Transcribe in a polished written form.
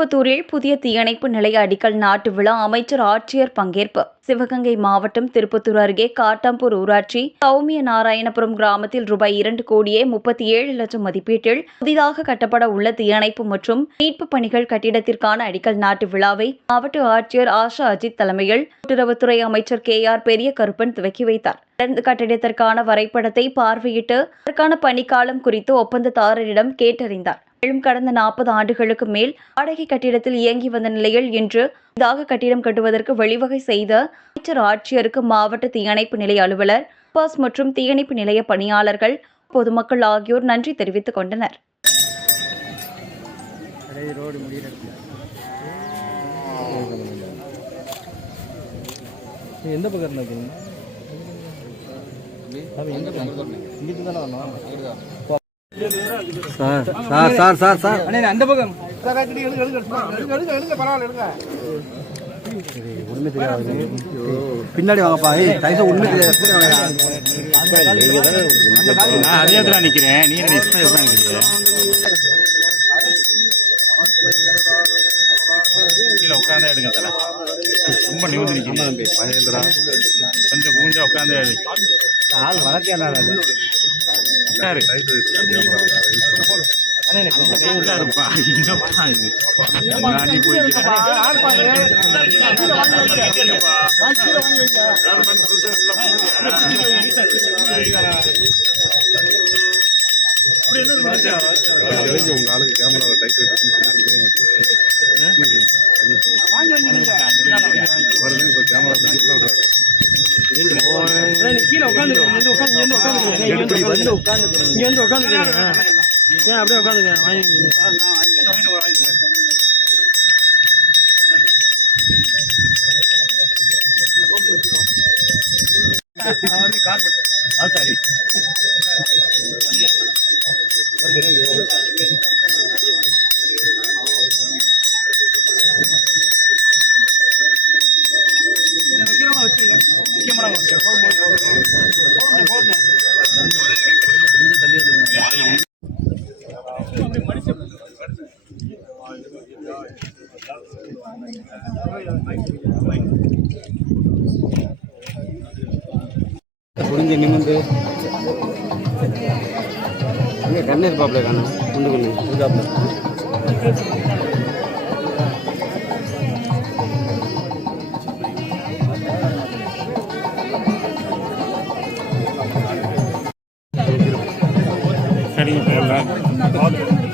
திருப்பத்தூரில் புதிய தீயணைப்பு நிலைய அடிக்கல் நாட்டு விழா அமைச்சர் ஆட்சியர் பங்கேற்பு. சிவகங்கை மாவட்டம் திருப்பத்தூர் அருகே காட்டாம்பூர் ஊராட்சி சௌமிய நாராயணபுரம் கிராமத்தில் ரூபாய் 2,37,00,000 மதிப்பீட்டில் புதிதாக கட்டப்பட உள்ள தீயணைப்பு மற்றும் மீட்பு பணிகள் கட்டிடத்திற்கான அடிக்கல் நாட்டு விழாவை மாவட்ட ஆட்சியர் ஆஷா அஜித் தலைமையில் கூட்டுறவுத்துறை அமைச்சர் KR பெரிய கருப்பன் துவக்கி வைத்தார். கட்டிடத்திற்கான வரைபடத்தை பார்வையிட்டு அதற்கான பணிக்காலம் குறித்து ஒப்பந்ததாரரிடம் கேட்டறிந்தார். மேலும் கடந்த 40 ஆண்டுகளுக்கு மேல் வாடகை கட்டிடத்தில் இயங்கி வந்த நிலையில் இன்று புதிதாக கட்டிடம் கட்டுவதற்கு வழிவகை செய்த அமைச்சர் ஆட்சியருக்கு மாவட்ட தீயணைப்பு நிலைய அலுவலர் பாஸ் மற்றும் தீயணைப்பு நிலைய பணியாளர்கள் பொதுமக்கள் ஆகியோர் நன்றி தெரிவித்துக் கொண்டனர். பின்னாடி வாங்கப்பா. உண்மை நான் அதே தான் நிக்கிறேன். நீ கீழே உட்காந்தா எடுங்க தலை. ரொம்ப நிமிர்ந்து நிற்கணும். மகேந்திரா கொஞ்சம் கூஞ்சா உட்காந்து ஆள் வளர்த்தியா உங்க ஆளுக்கு கேமரா டைட் கீழே உட்காந்து அப்படியே உட்காந்துங்க. புரிஞ்சு நிமிந்து இங்கே கண்ணீர் பாப்பில் காணும் குண்டு கண்ணு புதுக்காப்பில் சரிங்க போடல.